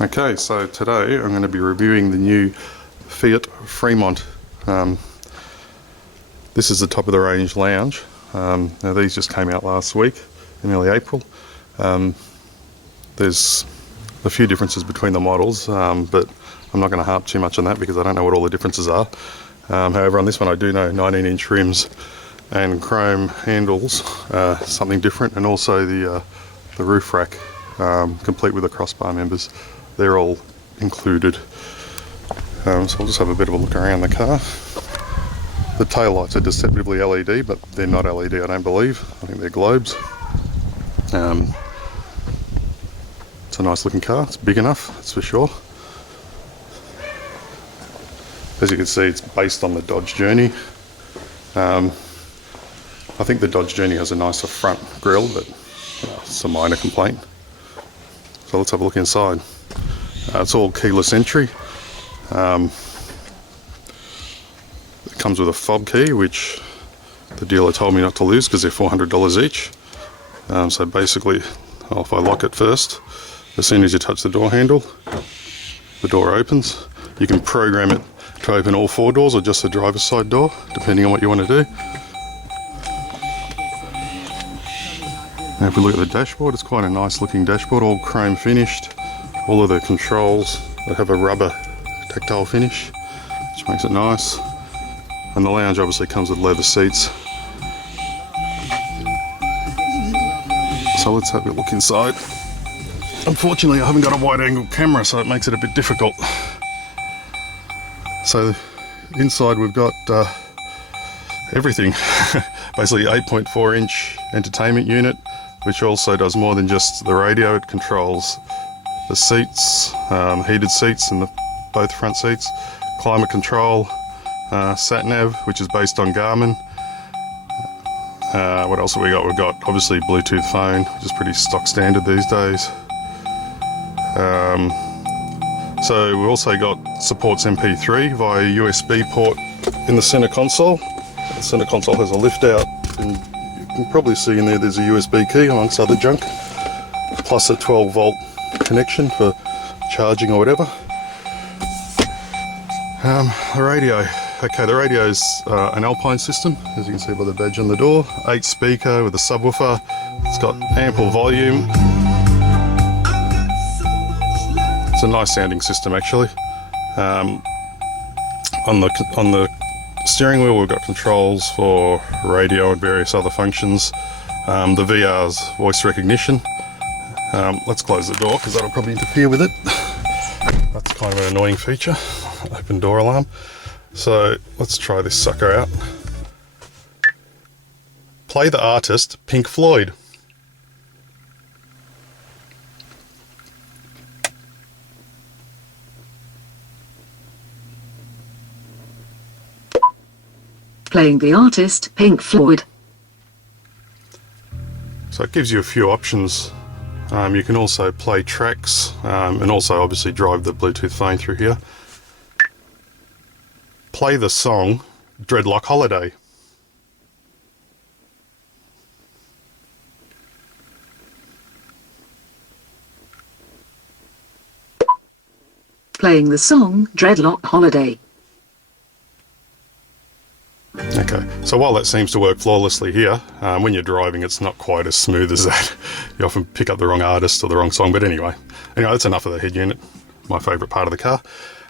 Okay, so today I'm going to be reviewing the new Fiat Freemont. This is the top of the range lounge. Now these just came out last week in early April. There's a few differences between the models, but I'm not going to harp too much on that because I don't know what all the differences are. However, on this one I do know 19-inch rims and chrome handles, something different, and also the roof rack, complete with the crossbar members. They're all included. So I'll just have a bit of a look around the car. The tail lights are deceptively LED, but they're not LED, I don't believe. I think they're globes. It's a nice looking car. It's big enough, that's for sure. As you can see, it's based on the Dodge Journey. I think the Dodge Journey has a nicer front grille, but it's a minor complaint. So let's have a look inside. It's all keyless entry. It comes with a fob key, which the dealer told me not to lose because they're $400 each. So basically, if I lock it first, as soon as you touch the door handle, the door opens. You can program it to open all four doors or just the driver's side door, depending on what you want to do. Now if we look at the dashboard, it's quite a nice looking dashboard, all chrome finished. All of the controls that have a rubber tactile finish, which makes it nice. And the lounge obviously comes with leather seats. So let's have a look inside. Unfortunately, I haven't got a wide angle camera, so it makes it a bit difficult. So inside we've got everything. Basically 8.4-inch entertainment unit, which also does more than just the radio. It controls the seats, heated seats in both front seats, climate control, sat nav, which is based on Garmin. What else have we got? We've got obviously Bluetooth phone, which is pretty stock standard these days. So we've also got supports MP3 via USB port in the center console. The center console has a lift out, and you can probably see in there there's a USB key amongst other junk, plus a 12-volt connection for charging or whatever. The radio. Okay, the radio is an Alpine system, as you can see by the badge on the door. 8-speaker with a subwoofer. It's got ample volume. It's a nice sounding system actually. On the steering wheel we've got controls for radio and various other functions. The VR's voice recognition. Let's close the door because that'll probably interfere with it. That's kind of an annoying feature, open door alarm. So let's try this sucker out. Play the artist Pink Floyd. Playing the artist Pink Floyd. So it gives you a few options. You can also play tracks, and also obviously drive the Bluetooth phone through here. Play the song Dreadlock Holiday. Playing the song Dreadlock Holiday. Okay, so while that seems to work flawlessly here, when you're driving it's not quite as smooth as that. You often pick up the wrong artist or the wrong song, but anyway, that's enough of the head unit, my favourite part of the car.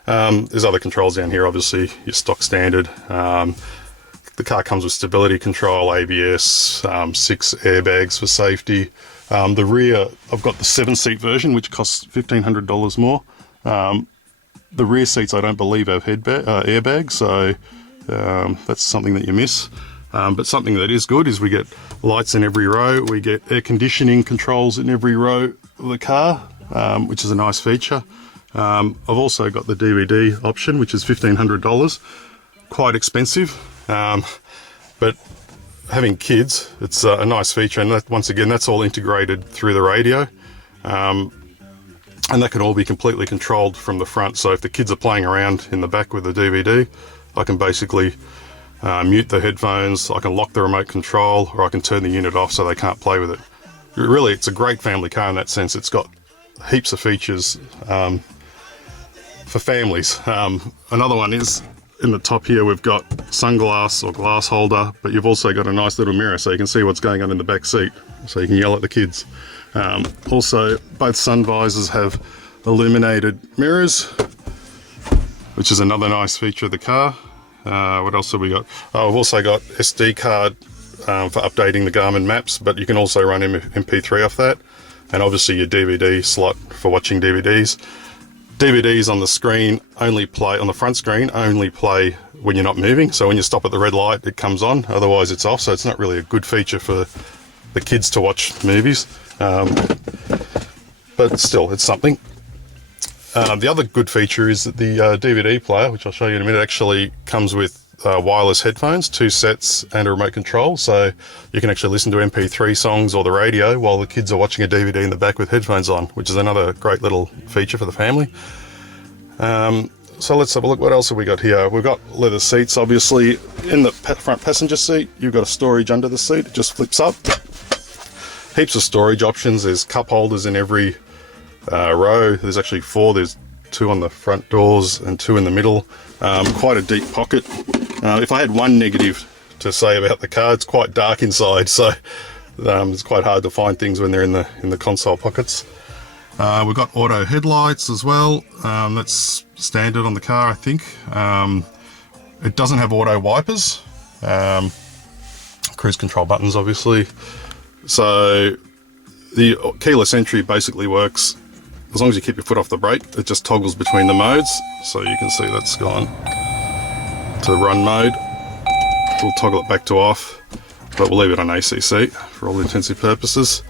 There's other controls down here, obviously, your stock standard. The car comes with stability control, ABS, 6 airbags for safety. The rear, I've got the 7-seat version, which costs $1,500 more. The rear seats I don't believe have airbags, so that's something that you miss. But something that is good is we get lights in every row, we get air conditioning controls in every row of the car, which is a nice feature. I've also got the DVD option, which is $1,500, quite expensive, but having kids, it's a nice feature, and once again that's all integrated through the radio, and that can all be completely controlled from the front. So if the kids are playing around in the back with the DVD, I can basically mute the headphones, I can lock the remote control, or I can turn the unit off so they can't play with it. Really, it's a great family car in that sense. It's got heaps of features for families. Another one is in the top here, we've got sunglass or glass holder, but you've also got a nice little mirror so you can see what's going on in the back seat, so you can yell at the kids. Also, both sun visors have illuminated mirrors, which is another nice feature of the car. What else have we got? Oh, we've also got SD card for updating the Garmin maps, but you can also run MP3 off that, and obviously your DVD slot for watching DVDs. DVDs on the screen only play, on the front screen, only play when you're not moving, so when you stop at the red light it comes on, otherwise it's off, so it's not really a good feature for the kids to watch movies, but still, it's something. The other good feature is that the DVD player, which I'll show you in a minute, actually comes with wireless headphones, 2 sets and a remote control, so you can actually listen to MP3 songs or the radio while the kids are watching a DVD in the back with headphones on, which is another great little feature for the family. So let's have a look. What else have we got here? We've got leather seats, obviously. In the front passenger seat, you've got a storage under the seat. It just flips up. Heaps of storage options. There's cup holders in every row. There's actually 4. There's 2 on the front doors and 2 in the middle. Quite a deep pocket. If I had one negative to say about the car, it's quite dark inside, so it's quite hard to find things when they're in the console pockets. We've got auto headlights as well. That's standard on the car, I think. It doesn't have auto wipers. Cruise control buttons, obviously. So the keyless entry basically works as long as you keep your foot off the brake. It just toggles between the modes, so you can see that's gone to run mode. We'll toggle it back to off, but we'll leave it on ACC for all intents and purposes.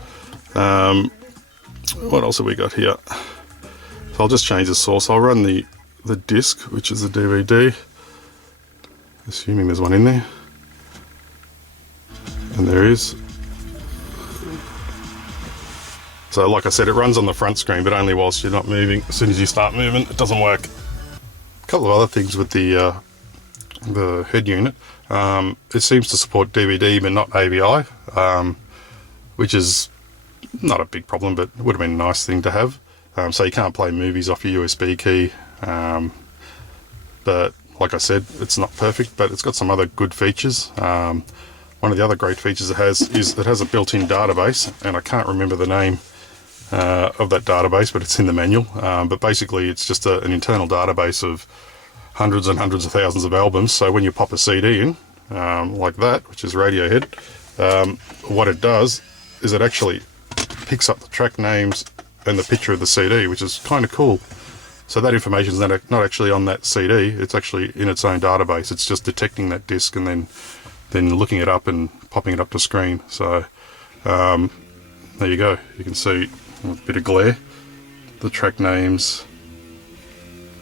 What else have we got here? So I'll just change the source. I'll run the disc, which is the DVD, assuming there's one in there, and there is. So like I said, it runs on the front screen, but only whilst you're not moving. As soon as you start moving, it doesn't work. A couple of other things with the head unit. It seems to support DVD, but not AVI, which is not a big problem, but it would have been a nice thing to have. So you can't play movies off your USB key. But like I said, it's not perfect, but it's got some other good features. One of the other great features it has is it has a built-in database, and I can't remember the name of that database, but it's in the manual. But basically it's just an internal database of hundreds and hundreds of thousands of albums. So when you pop a CD in, like that, which is Radiohead, what it does is it actually picks up the track names and the picture of the CD, which is kind of cool. So that information is not actually on that CD, it's actually in its own database. It's just detecting that disc and then looking it up and popping it up to screen. So there you go. You can see a bit of glare, the track names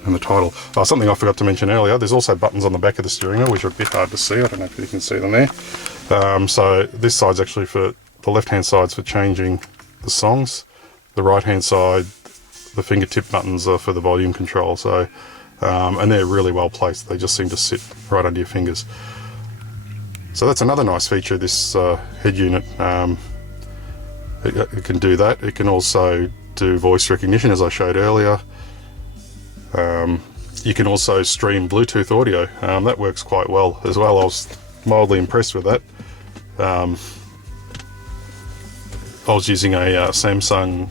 and the title. Oh, something I forgot to mention earlier, there's also buttons on the back of the steering wheel, which are a bit hard to see. I don't know if you can see them there. So this side's actually for, the left-hand side's for changing the songs. The right-hand side, the fingertip buttons are for the volume control. So, and they're really well placed. They just seem to sit right under your fingers. So that's another nice feature of this head unit. It can do that. It can also do voice recognition, as I showed earlier. You can also stream Bluetooth audio. That works quite well as well. I was mildly impressed with that. I was using a Samsung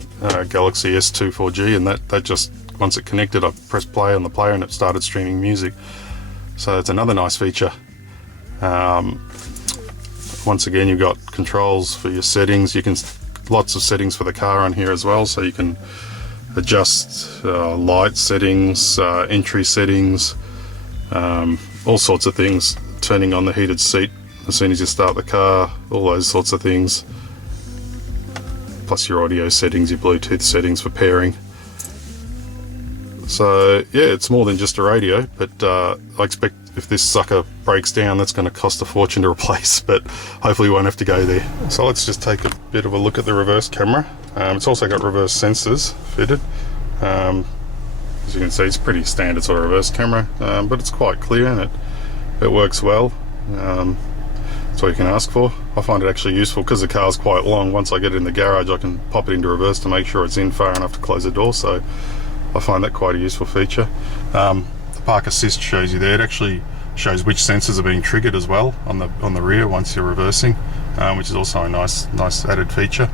Galaxy S2 4G, and that just, once it connected, I pressed play on the player and it started streaming music. So it's another nice feature. Once again, you've got controls for your settings. You can, lots of settings for the car on here as well, so you can adjust light settings, entry settings, all sorts of things, turning on the heated seat as soon as you start the car, all those sorts of things, plus your audio settings, your Bluetooth settings for pairing. So yeah, it's more than just a radio, but I expect if this sucker breaks down, that's going to cost a fortune to replace, but hopefully we won't have to go there. So let's just take a bit of a look at the reverse camera. It's also got reverse sensors fitted. As you can see, it's pretty standard sort of reverse camera, but it's quite clear and it works well. That's all you can ask for. I find it actually useful because the car's quite long. Once I get it in the garage, I can pop it into reverse to make sure it's in far enough to close the door, so I find that quite a useful feature. The park assist shows you there. It actually shows which sensors are being triggered as well on the rear once you're reversing, which is also a nice added feature.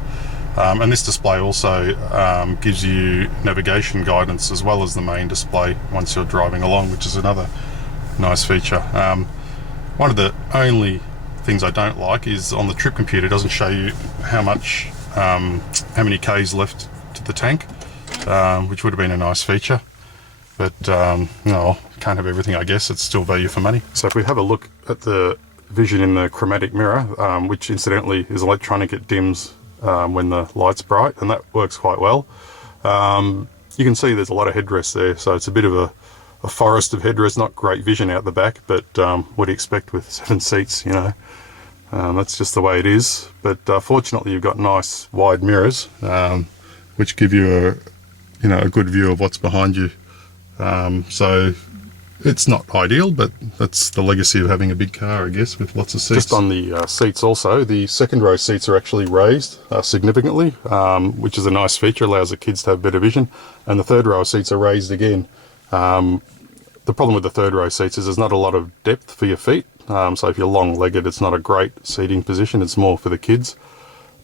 And this display also gives you navigation guidance as well as the main display once you're driving along, which is another nice feature. One of the only things I don't like is on the trip computer it doesn't show you how many K's left to the tank, which would have been a nice feature, but no, can't have everything, I guess. It's still value for money. So if we have a look at the vision in the chromatic mirror, which incidentally is electronic, it dims when the light's bright, and that works quite well. You can see there's a lot of headrest there, so it's a bit of a forest of headrest. Not great vision out the back, but what do you expect with 7 seats, you know? That's just the way it is. But fortunately you've got nice wide mirrors, which give you a good view of what's behind you. So it's not ideal, but that's the legacy of having a big car, I guess, with lots of seats. Just on the seats also, the second row seats are actually raised significantly, which is a nice feature, allows the kids to have better vision. And the third row seats are raised again. The problem with the third row seats is there's not a lot of depth for your feet. So if you're long-legged, it's not a great seating position. It's more for the kids.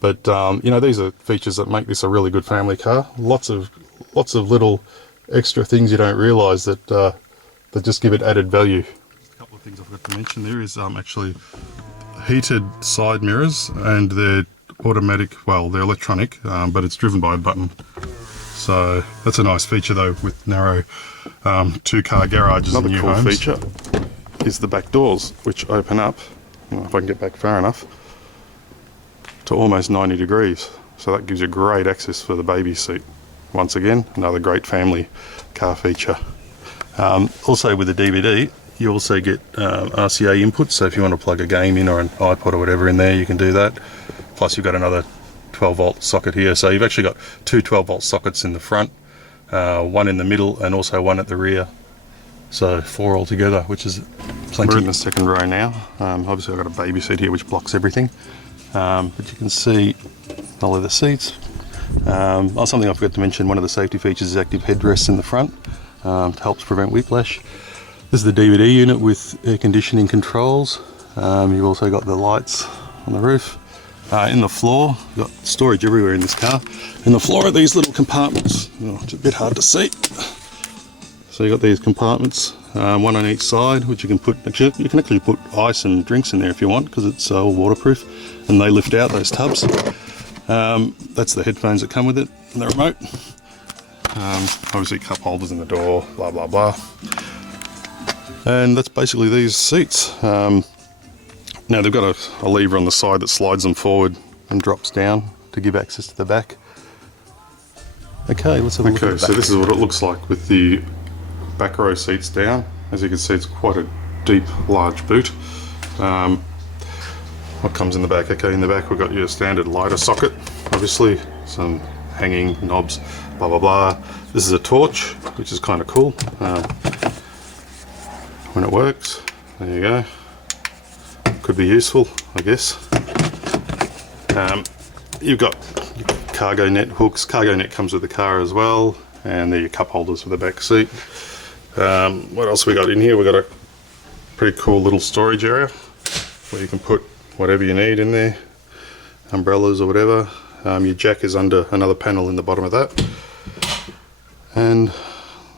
But these are features that make this a really good family car. Lots of little extra things you don't realise that just give it added value. A couple of things I forgot to mention there is actually heated side mirrors, and they're automatic. Well, they're electronic, but it's driven by a button. So that's a nice feature though with narrow 2-car garages in new homes. Another cool feature is the back doors, which open up, if I can get back far enough, to almost 90 degrees. So that gives you great access for the baby seat. Once again, another great family car feature. Also with the DVD, you also get RCA inputs, so if you want to plug a game in or an iPod or whatever in there, you can do that. Plus you've got another 12-volt socket here, so you've actually got 2 12-volt sockets in the front, one in the middle and also one at the rear. So 4 altogether, which is plenty. We're in the second row now. Obviously I've got a baby seat here which blocks everything, but you can see the leather seats. Something I forgot to mention, one of the safety features is active headrests in the front. Helps prevent whiplash. This is the DVD unit with air conditioning controls. You've also got the lights on the roof. In the floor, you've got storage everywhere in this car. In the floor are these little compartments. It's a bit hard to see. So you've got these compartments, one on each side, which you can put, you can actually put ice and drinks in there if you want, because it's all waterproof, and they lift out those tubs. That's the headphones that come with it, and the remote. Obviously cup holders in the door, blah blah blah. And that's basically these seats. Now they've got a lever on the side that slides them forward and drops down to give access to the back. Okay, let's have a look at the back. So this is what it looks like with the back row seats down. As you can see, it's quite a deep, large boot. What comes in the back? Okay, in the back we've got your standard lighter socket, obviously, some hanging knobs, blah blah blah. This is a torch, which is kind of cool when it works. There you go. Could be useful, I guess. You've got cargo net hooks. Cargo net comes with the car as well, and they're your cup holders for the back seat. What else we got in here? We've got a pretty cool little storage area where you can put whatever you need in there, umbrellas or whatever. Your jack is under another panel in the bottom of that, and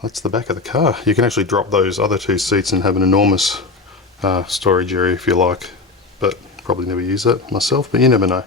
that's the back of the car. You can actually drop those other 2 seats and have an enormous storage area if you like, but probably never use that myself, but you never know.